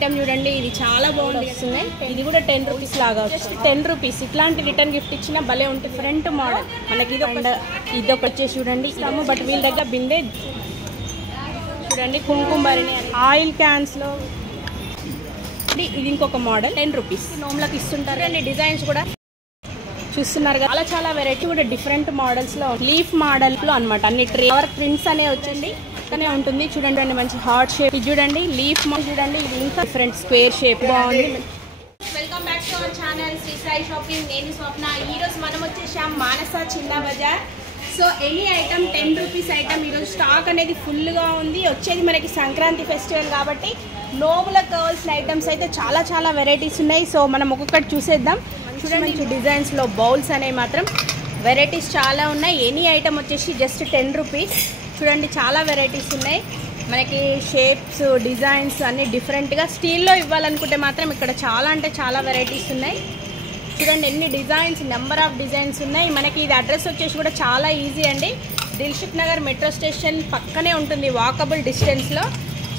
Item చూడండి, ఇది చాలా బాగుంది వస్తుంది. ఇది కూడా 10 రూపీస్ లాగా, జస్ట్ 10 రూపీస్. ఇట్లాంటి రిటర్న్ గిఫ్ట్ ఇచ్చినా భలే ఉంటుంది. ఫ్రంట్ మోడల్ మనకి ఇది ఒక వచ్చేసి చూడండి ఇస్తాము. బట్ వీళ్ళ దగ్గర బిందె చూడండి కుంకుమరిని ఆయిల్ క్యాన్స్లో. ఇది ఇంకొక మోడల్ 10 రూపీస్ నోమ్లకు ఇస్తుంటారు. అండి డిజైన్స్ కూడా చూస్తున్నారు కదా, చాలా వెరైటీ కూడా డిఫరెంట్ మోడల్స్లో లీఫ్ మోడల్లో అనమాట. అన్ని ఫ్లవర్ ప్రింట్స్ అనే వచ్చింది కానీ ఉంటుంది. చూడండి అండి మంచి హార్ట్ షేప్. ఇది చూడండి లీఫ్ మోడల్ చూడండి, ఇది ఇంకా డిఫరెంట్ స్క్వేర్ షేప్ బాగుంది. Welcome back to our channel Shri Sai shopping. నేను స్వప్న. ఈరోజు మనం వచ్చేసాం Manasa Chinna Bazaar. So any item 10 rupees item ఈరోజు స్టాక్ అనేది ఫుల్గా ఉంది. వచ్చేది మనకి సంక్రాంతి ఫెస్టివల్ కాబట్టి నోములకు కావాల్సిన ఐటమ్స్ అయితే చాలా వెరైటీస్ ఉన్నాయి. సో మనం ఒక్కొక్కటి చూసేద్దాం. చూడండి డిజైన్స్లో బౌల్స్ అనేవి మాత్రం వెరైటీస్ చాలా ఉన్నాయి. ఎనీ ఐటమ్ వచ్చేసి జస్ట్ 10 రూపీస్. చూడండి చాలా వెరైటీస్ ఉన్నాయి మనకి. షేప్స్ డిజైన్స్ అన్నీ డిఫరెంట్గా స్టీల్లో ఇవ్వాలనుకుంటే మాత్రం ఇక్కడ చాలా వెరైటీస్ ఉన్నాయి. చూడండి ఎన్ని డిజైన్స్, నెంబర్ ఆఫ్ డిజైన్స్ ఉన్నాయి మనకి. ఇది అడ్రస్ వచ్చేసి కూడా చాలా ఈజీ అండి. దిల్సుఖ్ నగర్ మెట్రో స్టేషన్ పక్కనే ఉంటుంది, వాకబుల్ డిస్టెన్స్లో.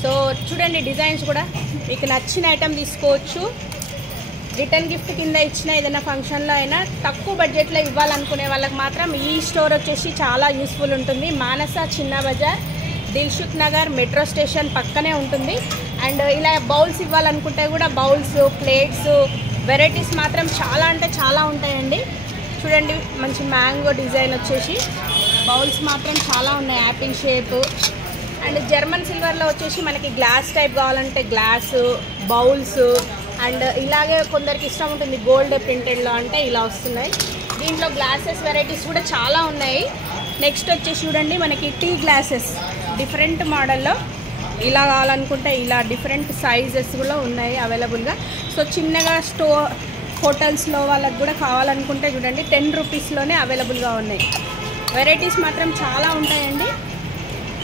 సో చూడండి డిజైన్స్ కూడా మీకు నచ్చిన ఐటమ్ తీసుకోవచ్చు. రిటర్న్ గిఫ్ట్ కింద ఇచ్చిన ఏదైనా ఫంక్షన్లో అయినా తక్కువ బడ్జెట్లో ఇవ్వాలనుకునే వాళ్ళకి మాత్రం ఈ స్టోర్ వచ్చేసి చాలా యూస్ఫుల్ ఉంటుంది. మానస చిన్న బజార్, దిల్సుఖ్ నగర్ మెట్రో స్టేషన్ పక్కనే ఉంటుంది. అండ్ ఇలా బౌల్స్ ఇవ్వాలనుకుంటే కూడా బౌల్స్, ప్లేట్స్ వెరైటీస్ మాత్రం చాలా ఉంటాయండి. చూడండి మంచి మ్యాంగో డిజైన్ వచ్చేసి బౌల్స్ మాత్రం చాలా ఉన్నాయి. యాపిల్ షేప్ అండ్ జర్మన్ సిల్వర్లో వచ్చేసి మనకి గ్లాస్ టైప్ కావాలంటే గ్లాసు, బౌల్స్. అండ్ ఇలాగే కొందరికి ఇష్టం ఉంటుంది గోల్డ్ ప్రింటెడ్లో అంటే ఇలా వస్తున్నాయి. దీంట్లో గ్లాసెస్ వెరైటీస్ కూడా చాలా ఉన్నాయి. నెక్స్ట్ వచ్చేసి చూడండి మనకి టీ గ్లాసెస్ డిఫరెంట్ మోడల్లో ఇలా కావాలనుకుంటే ఇలా డిఫరెంట్ సైజెస్ కూడా ఉన్నాయి అవైలబుల్గా. సో చిన్నగా హోటల్స్లో వాళ్ళకి కూడా కావాలనుకుంటే చూడండి 10 రూపీస్లోనే అవైలబుల్గా ఉన్నాయి. వెరైటీస్ మాత్రం చాలా ఉంటాయండి.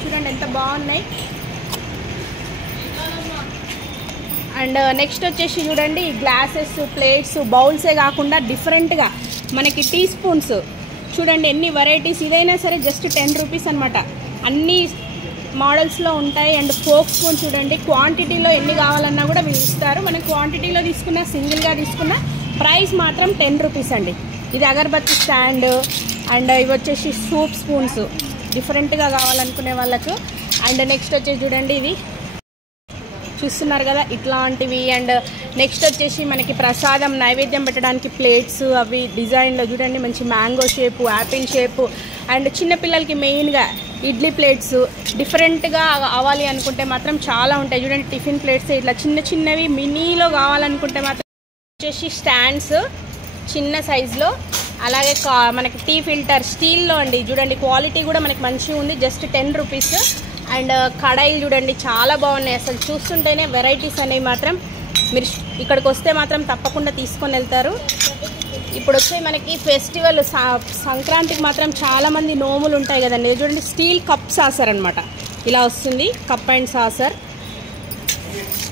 చూడండి ఎంత బాగున్నాయి. అండ్ నెక్స్ట్ వచ్చేసి చూడండి గ్లాసెస్, ప్లేట్స్, బౌల్సే కాకుండా డిఫరెంట్గా మనకి టీ స్పూన్స్ చూడండి ఎన్ని వెరైటీస్. ఇదైనా సరే జస్ట్ 10 రూపీస్ అనమాట. అన్ని మోడల్స్లో ఉంటాయి. అండ్ ఫోక్ స్పూన్ చూడండి క్వాంటిటీలో ఎన్ని కావాలన్నా కూడా వీళ్ళు ఇస్తారు. మనం క్వాంటిటీలో తీసుకున్న సింగిల్గా తీసుకున్న ప్రైస్ మాత్రం 10 రూపీస్ అండి. ఇది అగరబత్తి స్టాండ్. అండ్ ఇవి వచ్చేసి సూప్ స్పూన్స్ డిఫరెంట్గా కావాలనుకునే వాళ్ళకు. అండ్ నెక్స్ట్ వచ్చేసి చూడండి ఇది చూస్తున్నారు కదా ఇట్లాంటివి. అండ్ నెక్స్ట్ వచ్చేసి మనకి ప్రసాదం నైవేద్యం పెట్టడానికి ప్లేట్స్, అవి డిజైన్లో చూడండి మంచి mango shape, Apple shape. And చిన్నపిల్లలకి మెయిన్గా ఇడ్లీ ప్లేట్స్ డిఫరెంట్గా కావాలి అనుకుంటే మాత్రం చాలా ఉంటాయి. చూడండి టిఫిన్ ప్లేట్స్ ఇట్లా చిన్నవి మినీలో కావాలనుకుంటే మాత్రం వచ్చేసి స్టాండ్స్ చిన్న సైజులో. అలాగే మనకి టీ ఫిల్టర్ స్టీల్లో అండి. చూడండి క్వాలిటీ కూడా మనకి మంచిగా ఉంది, జస్ట్ 10 రూపీస్. అండ్ కడాయిలు చూడండి చాలా బాగున్నాయి. అసలు చూస్తుంటేనే వెరైటీస్ అనేవి మాత్రం మీరు ఇక్కడికి వస్తే మాత్రం తప్పకుండా తీసుకొని వెళ్తారు. ఇప్పుడు వచ్చే మనకి ఫెస్టివల్ సంక్రాంతికి మాత్రం చాలామంది నోములు ఉంటాయి కదండి. చూడండి స్టీల్ కప్ సాసర్ అనమాట ఇలా వస్తుంది. కప్ అండ్ సాసర్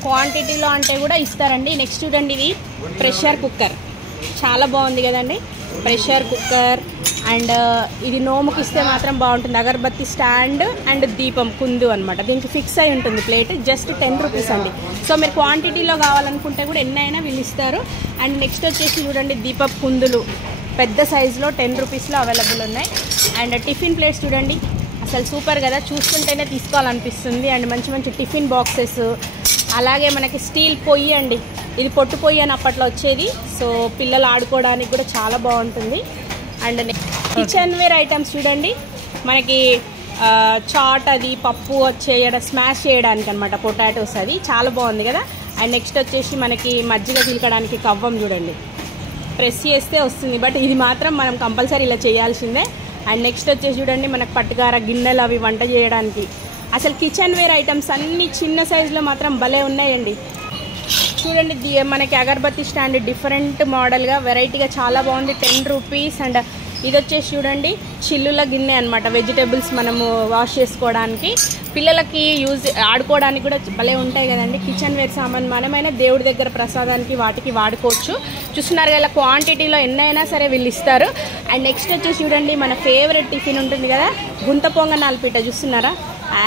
క్వాంటిటీలో అంటే కూడా ఇస్తారండి. నెక్స్ట్ చూడండి ఇది ప్రెషర్ కుక్కర్ చాలా బాగుంది కదండి. ప్రెషర్ కుక్కర్ అండ్ ఇది నోముకి ఇస్తే మాత్రం బాగుంటుంది. అగరబత్తి స్టాండ్ అండ్ దీపం కుందు అనమాట. దీనికి ఫిక్స్ అయి ఉంటుంది ప్లేట్, జస్ట్ 10 రూపీస్ అండి. సో మీరు క్వాంటిటీలో కావాలనుకుంటే కూడా ఎన్నైనా వీళ్ళు ఇస్తారు. అండ్ నెక్స్ట్ వచ్చేసి చూడండి దీపపు కుందులు పెద్ద సైజులో 10 రూపీస్లో అవైలబుల్ ఉన్నాయి. అండ్ టిఫిన్ ప్లేట్స్ చూడండి అసలు సూపర్ కదా, చూస్తుంటేనే తీసుకోవాలనిపిస్తుంది. అండ్ మంచి టిఫిన్ బాక్సెస్. అలాగే మనకి స్టీల్ పొయ్యి అండి, ఇది పొట్టు పొయ్యి అని అప్పట్లో వచ్చేది. సో పిల్లలు ఆడుకోవడానికి కూడా చాలా బాగుంటుంది. అండ్ కిచెన్ వేర్ ఐటమ్స్ చూడండి మనకి చాట్, అది పప్పు చేయడం స్మాష్ చేయడానికి అనమాట, పొటాటోస్ అది చాలా బాగుంది కదా. అండ్ నెక్స్ట్ వచ్చేసి మనకి మజ్జిగ చిలకడానికి కవ్వం చూడండి, ప్రెస్ చేస్తే వస్తుంది. బట్ ఇది మాత్రం మనం కంపల్సరీ ఇలా చేయాల్సిందే. అండ్ నెక్స్ట్ వచ్చేసి చూడండి మనకు పట్టుకార గిన్నెలు, అవి వంట చేయడానికి. అసలు కిచెన్ వేర్ ఐటమ్స్ అన్నీ చిన్న సైజులో మాత్రం భలే ఉన్నాయండి. చూడండి మనకి అగరబత్తి స్టాండ్ డిఫరెంట్ మోడల్గా వెరైటీగా చాలా బాగుంది, 10 రూపీస్. అండ్ ఇది వచ్చేసి చూడండి చిల్లుల గిన్నె అనమాట, వెజిటేబుల్స్ మనము వాష్ చేసుకోవడానికి, పిల్లలకి ఆడుకోవడానికి కూడా భలే ఉంటాయి కదండి. కిచెన్ వేర్ సామాన్ మనమైనా దేవుడి దగ్గర ప్రసాదానికి వాటికి వాడుకోవచ్చు. చూస్తున్నారు కదా క్వాంటిటీలో ఎన్నైనా సరే వీళ్ళు ఇస్తారు. అండ్ నెక్స్ట్ వచ్చేసి చూడండి మన ఫేవరెట్ టిఫిన్ ఉంటుంది కదా గుంత పొంగనాల పీట చూస్తున్నారా,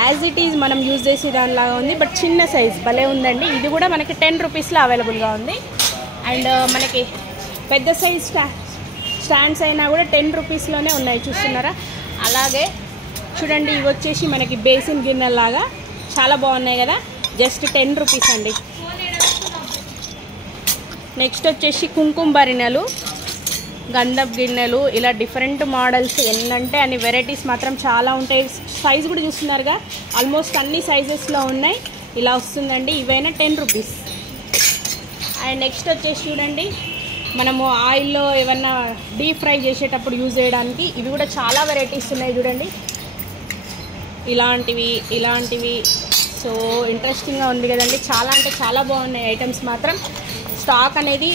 యాజ్ ఇట్ ఈజ్ మనం యూజ్ చేసే దానిలాగా ఉంది, బట్ చిన్న సైజ్ భలే ఉందండి. ఇది కూడా మనకి 10 రూపీస్లో అవైలబుల్గా ఉంది. అండ్ మనకి పెద్ద సైజ్ స్టాండ్స్ అయినా కూడా 10 రూపీస్లోనే ఉన్నాయి, చూస్తున్నారా. అలాగే చూడండి, ఇవి వచ్చేసి మనకి బేసిన్ గిన్నెలాగా చాలా బాగున్నాయి కదా, జస్ట్ 10 రూపీస్ అండి. నెక్స్ట్ వచ్చేసి కుంకుమ బరిణెలు, గంధపు గిన్నెలు, ఇలా డిఫరెంట్ మోడల్స్ ఎన్నంటే అన్ని వెరైటీస్ మాత్రం చాలా ఉంటాయి. సైజ్ కూడా చూస్తున్నారుగా, ఆల్మోస్ట్ అన్ని సైజెస్లో ఉన్నాయి. ఇలా వస్తుందండి, ఇవైనా 10 రూపీస్. అండ్ నెక్స్ట్ వచ్చేసి చూడండి, మనము ఆయిల్లో ఏమన్నా డీప్ ఫ్రై చేసేటప్పుడు యూజ్ చేయడానికి ఇవి కూడా చాలా వెరైటీస్ ఉన్నాయి చూడండి. ఇలాంటివి సో ఇంట్రెస్టింగ్గా ఉంది కదండి. చాలా అంటే చాలా బాగున్నాయి ఐటమ్స్ మాత్రం. స్టాక్ అనేది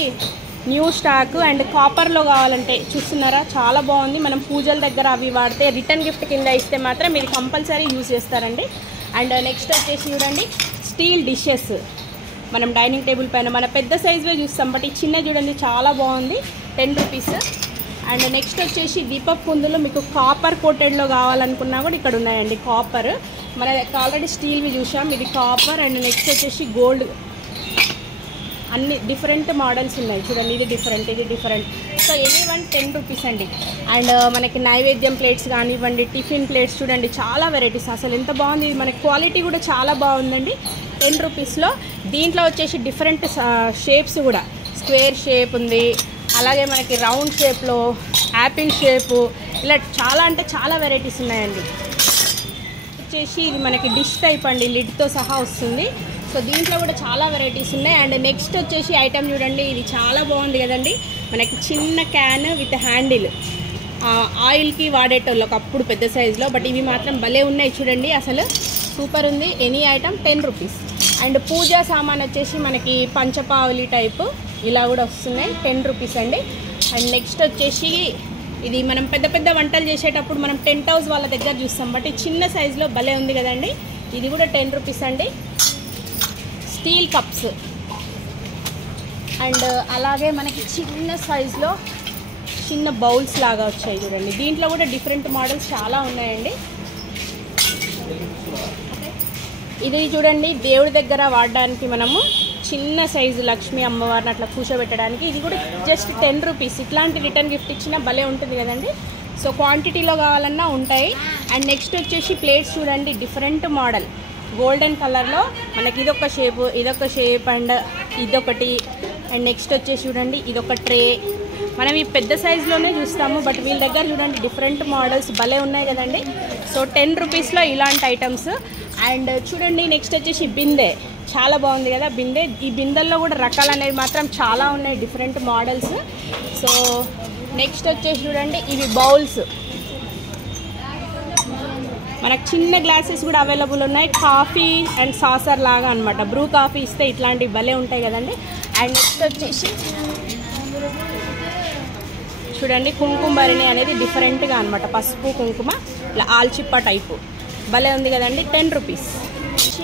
న్యూ స్టాక్ అండ్ కాపర్లో కావాలంటే చూస్తున్నారా, చాలా బాగుంది. మనం పూజల దగ్గర అవి వాడితే రిటర్న్ గిఫ్ట్ కింద ఇస్తే మాత్రం ఇది కంపల్సరీ యూజ్ చేస్తారండి. అండ్ నెక్స్ట్ వచ్చేసి చూడండి, స్టీల్ డిషెస్ మనం డైనింగ్ టేబుల్ పైన మన పెద్ద సైజువే చూస్తాం, బట్ ఈ చిన్న చూడండి చాలా బాగుంది, 10 రూపీస్. అండ్ నెక్స్ట్ వచ్చేసి దీపపు కుందులు మీకు కాపర్ కోటెడ్లో కావాలనుకున్నా కూడా ఇక్కడ ఉన్నాయండి. కాపర్ మన ఆల్రెడీ స్టీల్వి చూసాం, ఇది కాపర్. అండ్ నెక్స్ట్ వచ్చేసి గోల్డ్, అన్ని డిఫరెంట్ మోడల్స్ ఉన్నాయి చూడండి. ఇది different. So any one 10 rupees అండి. అండ్ మనకి నైవేద్యం ప్లేట్స్ కానివ్వండి, టిఫిన్ ప్లేట్స్ చూడండి, చాలా వెరైటీస్. అసలు ఎంత బాగుంది, మనకి క్వాలిటీ కూడా చాలా బాగుందండి. 10 రూపీస్లో దీంట్లో వచ్చేసి డిఫరెంట్ షేప్స్ కూడా, స్క్వేర్ షేప్ ఉంది, అలాగే మనకి రౌండ్ షేప్లో, యాపిల్ షేపు, ఇలా చాలా అంటే చాలా వెరైటీస్ ఉన్నాయండి. వచ్చేసి ఇది మనకి డిష్ టైప్ అండి, లిడ్తో సహా వస్తుంది. సో దీంట్లో కూడా చాలా వెరైటీస్ ఉన్నాయి. అండ్ నెక్స్ట్ వచ్చేసి ఐటమ్ చూడండి, ఇది చాలా బాగుంది కదండి. మనకి చిన్న క్యాన్ విత్ హ్యాండిల్, ఆయిల్కి వాడేటోళ్ళు ఒకప్పుడు పెద్ద సైజులో, బట్ ఇవి మాత్రం భలే ఉన్నాయి చూడండి, అసలు సూపర్ ఉంది. Any item 10 rupees. అండ్ పూజా సామాన్ వచ్చేసి మనకి పంచపావలి టైపు ఇలా కూడా వస్తున్నాయి, 10 రూపీస్ అండి. అండ్ నెక్స్ట్ వచ్చేసి ఇది మనం పెద్ద వంటలు చేసేటప్పుడు మనం టెంట్ హౌస్ వాళ్ళ దగ్గర చూస్తాం, బట్ చిన్న సైజులో భలే ఉంది కదండి. ఇది కూడా 10 రూపీస్ అండి. స్టీల్ కప్స్ అండ్ అలాగే మనకి చిన్న సైజులో చిన్న బౌల్స్ లాగా వచ్చాయి చూడండి. దీంట్లో కూడా డిఫరెంట్ మోడల్స్ చాలా ఉన్నాయండి. ఇది చూడండి, దేవుడి దగ్గర వాడడానికి మనము చిన్న సైజు లక్ష్మీ అమ్మవారిని అట్లా కూర్చోబెట్టడానికి, ఇది కూడా జస్ట్ 10 రూపీస్. ఇట్లాంటి రిటర్న్ గిఫ్ట్ ఇచ్చినా భలే ఉంటుంది కదండి. సో క్వాంటిటీలో కావాలన్నా ఉంటాయి. అండ్ నెక్స్ట్ వచ్చేసి ప్లేట్స్ చూడండి, డిఫరెంట్ మోడల్, గోల్డెన్ కలర్లో మనకి ఇదొక షేప్ అండ్ ఇదొకటి. అండ్ నెక్స్ట్ వచ్చేసి చూడండి, ఇదొక ట్రే. మనం ఈ పెద్ద సైజులోనే చూస్తాము, బట్ వీళ్ళ దగ్గర చూడండి డిఫరెంట్ మోడల్స్ భలే ఉన్నాయి కదండి. సో 10 రూపీస్లో ఇలాంటి ఐటమ్స్. అండ్ చూడండి, నెక్స్ట్ వచ్చేసి బిందె, చాలా బాగుంది కదా బిందె. ఈ బిందెల్లో కూడా రకాలు అనేవి మాత్రం చాలా ఉన్నాయి, డిఫరెంట్ మోడల్స్. సో నెక్స్ట్ వచ్చేసి చూడండి, ఇవి బౌల్స్, మనకు చిన్న గ్లాసెస్ కూడా అవైలబుల్ ఉన్నాయి. కాఫీ అండ్ సాసర్ లాగా అనమాట, బ్రూ కాఫీ ఇస్తే ఇట్లాంటివి భలే ఉంటాయి కదండి. అండ్ నెక్స్ట్ వచ్చేసి చూడండి, కుంకుమ భరిణి అనేది డిఫరెంట్గా అనమాట, పసుపు కుంకుమ ఇలా ఆల్చిప్ప టైపు భలే ఉంది కదండి, 10 రూపీస్.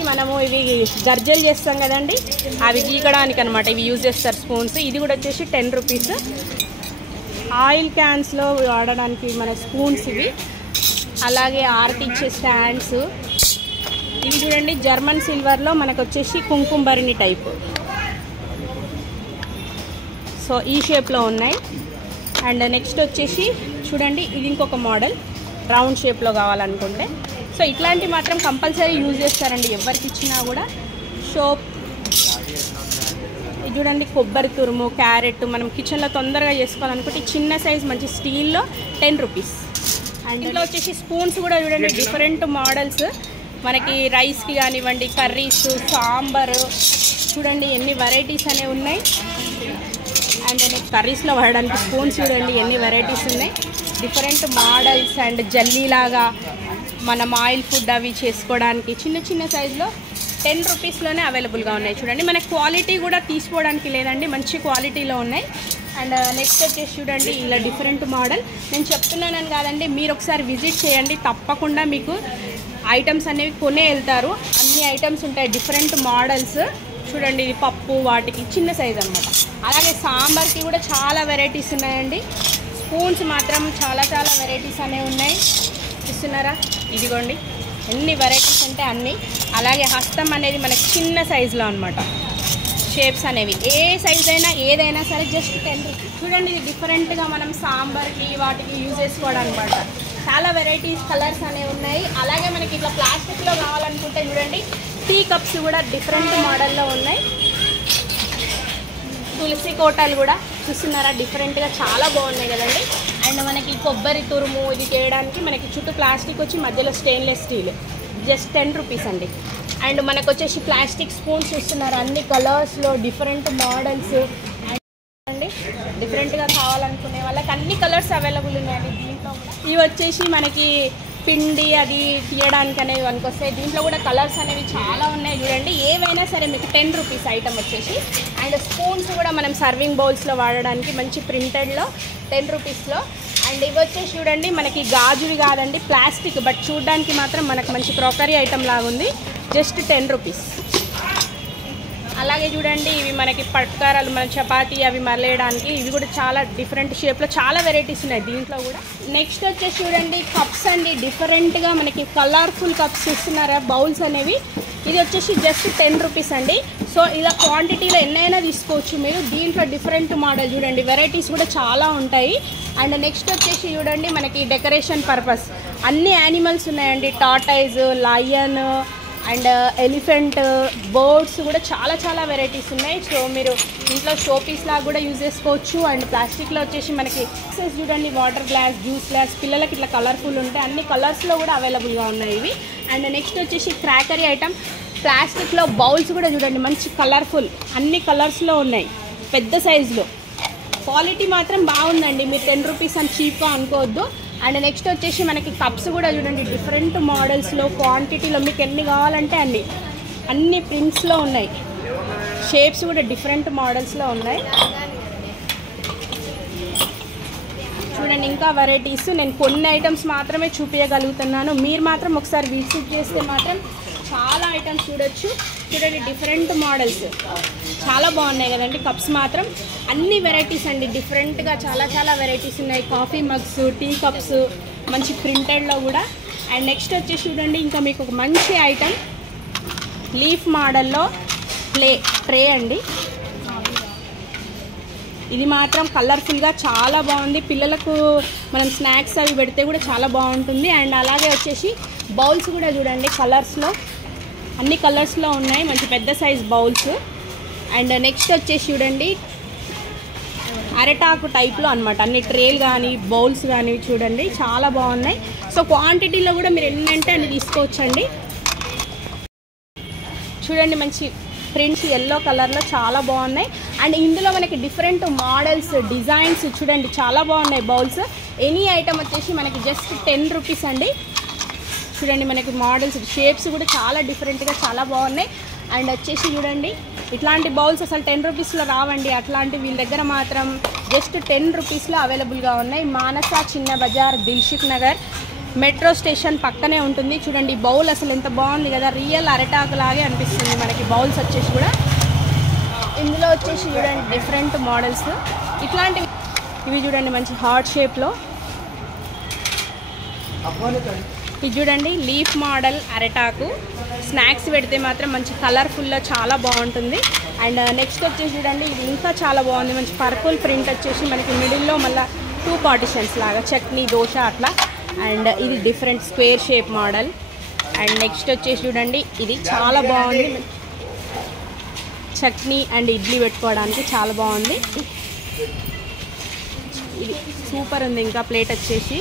మనము ఇవి గర్జలు చేస్తాం కదండి, అవి గీకడానికి అనమాట ఇవి యూజ్ చేస్తారు స్పూన్స్. ఇది కూడా వచ్చేసి 10 రూపీస్. ఆయిల్ క్యాన్స్లో వాడడానికి మన స్పూన్స్ ఇవి. అలాగే ఆరతి ఇచ్చే స్టాండ్స్ ఇవి చూడండి, జర్మన్ సిల్వర్లో మనకు వచ్చేసి కుంకుమ భరిణి టైపు. సో ఈ షేప్లో ఉన్నాయి. అండ్ నెక్స్ట్ వచ్చేసి చూడండి, ఇది ఇంకొక మోడల్, రౌండ్ షేప్లో కావాలనుకుంటే. సో ఇట్లాంటివి మాత్రం కంపల్సరీ యూజ్ చేస్తారండి ఎవరికి ఇచ్చినా కూడా. సోప్ ఇది చూడండి, కొబ్బరి తురుము, క్యారెట్, మనం కిచెన్లో తొందరగా చేసుకోవాలనుకుంటే చిన్న సైజ్ మంచి స్టీల్లో 10 రూపీస్. అండ్ ఇంట్లో వచ్చేసి స్పూన్స్ కూడా చూడండి, డిఫరెంట్ మోడల్స్, మనకి రైస్కి కానివ్వండి, కర్రీస్, సాంబారు చూడండి ఎన్ని వెరైటీస్ అనేవి ఉన్నాయి. అండ్ కర్రీస్లో వాడడానికి స్పూన్స్ చూడండి ఎన్ని వెరైటీస్ ఉన్నాయి, డిఫరెంట్ మోడల్స్. అండ్ జల్లీలాగా మనం ఆయిల్ ఫుడ్ అవి చేసుకోవడానికి చిన్న చిన్న సైజులో 10 రూపీస్లోనే అవైలబుల్గా ఉన్నాయి చూడండి. మన క్వాలిటీ కూడా తీసుకోవడానికి లేదండి, మంచి క్వాలిటీలో ఉన్నాయి. అండ్ నెక్స్ట్ వచ్చేసి చూడండి, ఇలా డిఫరెంట్ మోడల్. నేను చెప్తున్నానని కాదండి, మీరు ఒకసారి విజిట్ చేయండి, తప్పకుండా మీకు ఐటమ్స్ అనేవి కొనే వెళ్తారు. అన్ని ఐటమ్స్ ఉంటాయి, డిఫరెంట్ మోడల్స్ చూడండి. ఇది పప్పు వాటికి చిన్న సైజ్ అనమాట. అలాగే సాంబార్కి కూడా చాలా వెరైటీస్ ఉన్నాయండి. స్పూన్స్ మాత్రం చాలా వెరైటీస్ అనేవి ఉన్నాయి, చూస్తున్నారా, ఇదిగోండి ఎన్ని వెరైటీస్ అంటే అన్నీ. అలాగే హస్తం అనేది మనకి చిన్న సైజులో అనమాట. షేప్స్ అనేవి ఏ సైజ్ అయినా ఏదైనా సరే జస్ట్ 10 రూపీస్. చూడండి ఇది డిఫరెంట్గా మనం సాంబార్కి వాటికి యూజ్ చేసుకోవడం అనమాట. చాలా వెరైటీస్ కలర్స్ అనేవి ఉన్నాయి. అలాగే మనకి ఇట్లా ప్లాస్టిక్లో కావాలనుకుంటే చూడండి టీ కప్స్ కూడా డిఫరెంట్ మోడల్లో ఉన్నాయి. తులసి కోటలు కూడా చూస్తున్నారా, డిఫరెంట్గా చాలా బాగున్నాయి కదండి. అండ్ మనకి కొబ్బరి తురుము ఇది చేయడానికి మనకి చుట్టూ ప్లాస్టిక్ వచ్చి మధ్యలో స్టెయిన్లెస్ స్టీల్, జస్ట్ 10 రూపీస్ అండి. అండ్ మనకు వచ్చేసి ప్లాస్టిక్ స్పూన్స్ చూస్తున్నారు, అన్ని కలర్స్లో డిఫరెంట్ మోడల్స్. అండి డిఫరెంట్గా కావాలనుకునే వాళ్ళకి అన్ని కలర్స్ అవైలబుల్ ఉన్నాయండి దీంట్లో కూడా. ఇవి వచ్చేసి మనకి పిండి అది తీయడానికి అనేవి వస్తాయి. దీంట్లో కూడా కలర్స్ అనేవి చాలా ఉన్నాయి చూడండి. ఏవైనా సరే మీకు 10 రూపీస్ ఐటమ్ వచ్చేసి. అండ్ స్పూన్స్ కూడా మనం సర్వింగ్ బౌల్స్లో వాడడానికి మంచి ప్రింటెడ్లో 10 రూపీస్లో. అండ్ ఇవి వచ్చేసి చూడండి మనకి గాజువి కాదండి, ప్లాస్టిక్, బట్ చూడడానికి మాత్రం మనకు మంచి క్రాకరీ ఐటమ్ లాగా ఉంది, జస్ట్ 10 రూపీస్. అలాగే చూడండి ఇవి మనకి పట్కారాలు, మన చపాతీ అవి మరలేయడానికి, ఇవి కూడా చాలా డిఫరెంట్ షేప్లో చాలా వెరైటీస్ ఉన్నాయి దీంట్లో కూడా. నెక్స్ట్ వచ్చేసి చూడండి కప్స్ అండి, డిఫరెంట్గా మనకి కలర్ఫుల్ కప్స్ ఇస్తున్నారా బౌల్స్ అనేవి. ఇది వచ్చేసి జస్ట్ 10 రూపీస్ అండి. సో ఇలా క్వాంటిటీలో ఎన్నైనా తీసుకోవచ్చు మీరు. దీంట్లో డిఫరెంట్ మోడల్ చూడండి, వెరైటీస్ కూడా చాలా ఉంటాయి. అండ్ నెక్స్ట్ వచ్చేసి చూడండి మనకి డెకరేషన్ పర్పస్ అన్ని యానిమల్స్ ఉన్నాయండి. టార్టైజ్, లయన్ అండ్ ఎలిఫెంట్, బర్డ్స్ కూడా చాలా వెరైటీస్ ఉన్నాయి. సో మీరు ఇంట్లో షోపీస్ లాగా కూడా యూజ్ చేసుకోవచ్చు. అండ్ ప్లాస్టిక్లో వచ్చేసి మనకి చూడండి వాటర్ గ్లాస్, జ్యూస్ గ్లాస్, పిల్లలకి ఇట్లా కలర్ఫుల్ ఉంటాయి, అన్ని కలర్స్లో కూడా అవైలబుల్గా ఉన్నాయి ఇవి. అండ్ నెక్స్ట్ వచ్చేసి క్రాకరీ ఐటమ్, ప్లాస్టిక్లో బౌల్స్ కూడా చూడండి మంచి కలర్ఫుల్, అన్ని కలర్స్లో ఉన్నాయి, పెద్ద సైజులో. క్వాలిటీ మాత్రం బాగుందండి, మీరు 10 రూపీస్ అని చీప్గా అనుకోవద్దు. అండ్ నెక్స్ట్ వచ్చేసి మనకి కప్స్ కూడా చూడండి డిఫరెంట్ మోడల్స్లో, క్వాంటిటీలో మీకు ఎన్ని కావాలంటే అన్ని ప్రింట్స్లో ఉన్నాయి. షేప్స్ కూడా డిఫరెంట్ మోడల్స్లో ఉన్నాయి చూడండి. ఇంకా వెరైటీస్ నేను కొన్ని ఐటమ్స్ మాత్రమే చూపించగలుగుతున్నాను, మీరు మాత్రం ఒకసారి విజిట్ చేస్తే మాత్రం చాలా ఐటమ్స్ చూడొచ్చు. చూడండి డిఫరెంట్ మోడల్స్ చాలా బాగున్నాయి కదండి. కప్స్ మాత్రం అన్ని వెరైటీస్ అండి, డిఫరెంట్గా చాలా వెరైటీస్ ఉన్నాయి. కాఫీ మగ్స్, టీ కప్స్ మంచి ప్రింటెడ్లో కూడా. అండ్ నెక్స్ట్ వచ్చేసి చూడండి ఇంకా మీకు ఒక మంచి ఐటమ్ లీఫ్ మోడల్లో ట్రే అండి. ఇది మాత్రం కలర్ఫుల్గా చాలా బాగుంది, పిల్లలకు మనం స్నాక్స్ అవి పెడితే కూడా చాలా బాగుంటుంది. అండ్ అలాగే వచ్చేసి బౌల్స్ కూడా చూడండి కలర్స్లో, అన్ని కలర్స్లో ఉన్నాయి, మంచి పెద్ద సైజ్ బౌల్స్. అండ్ నెక్స్ట్ వచ్చేసి చూడండి అరటాకు టైప్లో అనమాట, అన్ని ట్రేలు కానీ బౌల్స్ కానీ చూడండి చాలా బాగున్నాయి. సో క్వాంటిటీలో కూడా మీరు ఎన్నంటే అన్ని తీసుకోవచ్చండి. చూడండి మంచి ప్రింట్స్ ఎల్లో కలర్లో చాలా బాగున్నాయి. అండ్ ఇందులో మనకి డిఫరెంట్ మోడల్స్, డిజైన్స్ చూడండి చాలా బాగున్నాయి బౌల్స్. ఎనీ ఐటమ్ వచ్చేసి మనకి జస్ట్ 10 రూపీస్ అండి. చూడండి మనకి మోడల్స్, షేప్స్ కూడా చాలా డిఫరెంట్గా చాలా బాగున్నాయి. అండ్ వచ్చేసి చూడండి ఇట్లాంటి బౌల్స్ అసలు 10 రూపీస్లో రావండి, అట్లాంటి వీళ్ళ దగ్గర మాత్రం జస్ట్ 10 రూపీస్లో అవైలబుల్గా ఉన్నాయి. మానస చిన్న బజార్, దిల్షుక్ నగర్, మెట్రో స్టేషన్ పక్కనే ఉంటుంది. చూడండి బౌల్ అసలు ఎంత బాగుంది కదా, రియల్ అరటాకు లాగే అనిపిస్తుంది మనకి బౌల్స్ వచ్చేసి కూడా. ఇందులో వచ్చేసి చూడండి డిఫరెంట్ మోడల్స్ ఇట్లాంటివి, ఇవి చూడండి మంచి హార్ట్ షేప్లో. ఇది చూడండి లీఫ్ మోడల్ అరటాకు, స్నాక్స్ పెడితే మాత్రం మంచి కలర్ఫుల్లో చాలా బాగుంటుంది. అండ్ నెక్స్ట్ వచ్చేసి చూడండి ఇది ఇంకా చాలా బాగుంది, మంచి పర్పుల్ ప్రింట్ వచ్చేసి మనకి మిడిల్లో మళ్ళీ 2 పార్టిషన్స్ లాగా, చట్నీ, దోశ అట్లా. అండ్ ఇది different square shape model. And next వచ్చేసి చూడండి ఇది చాలా బాగుంది, చట్నీ అండ్ ఇడ్లీ పెట్టుకోవడానికి చాలా బాగుంది. ఇది సూపర్ ఉంది. ఇంకా ప్లేట్ వచ్చేసి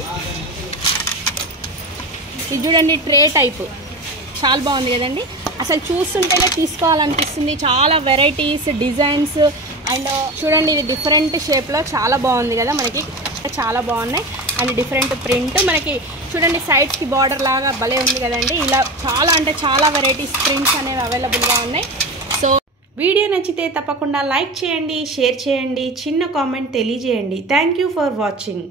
ఇది చూడండి ట్రే టైప్, చాలా బాగుంది కదండి. అసలు చూస్తుంటేనే తీసుకోవాలనిపిస్తుంది, చాలా వెరైటీస్, డిజైన్స్. అండ్ చూడండి ఇది డిఫరెంట్ షేప్లో చాలా బాగుంది కదా, మనకి చాలా బాగున్నాయి. అండ్ డిఫరెంట్ ప్రింట్ మనకి చూడండి సైడ్స్కి బార్డర్ లాగా భలే ఉంది కదండి. ఇలా చాలా అంటే చాలా వెరైటీస్ ప్రింట్స్ అనేవి అవైలబుల్గా ఉన్నాయి. సో వీడియో నచ్చితే తప్పకుండా లైక్ చేయండి, షేర్ చేయండి, చిన్న కామెంట్ తెలియజేయండి. Thank you for watching.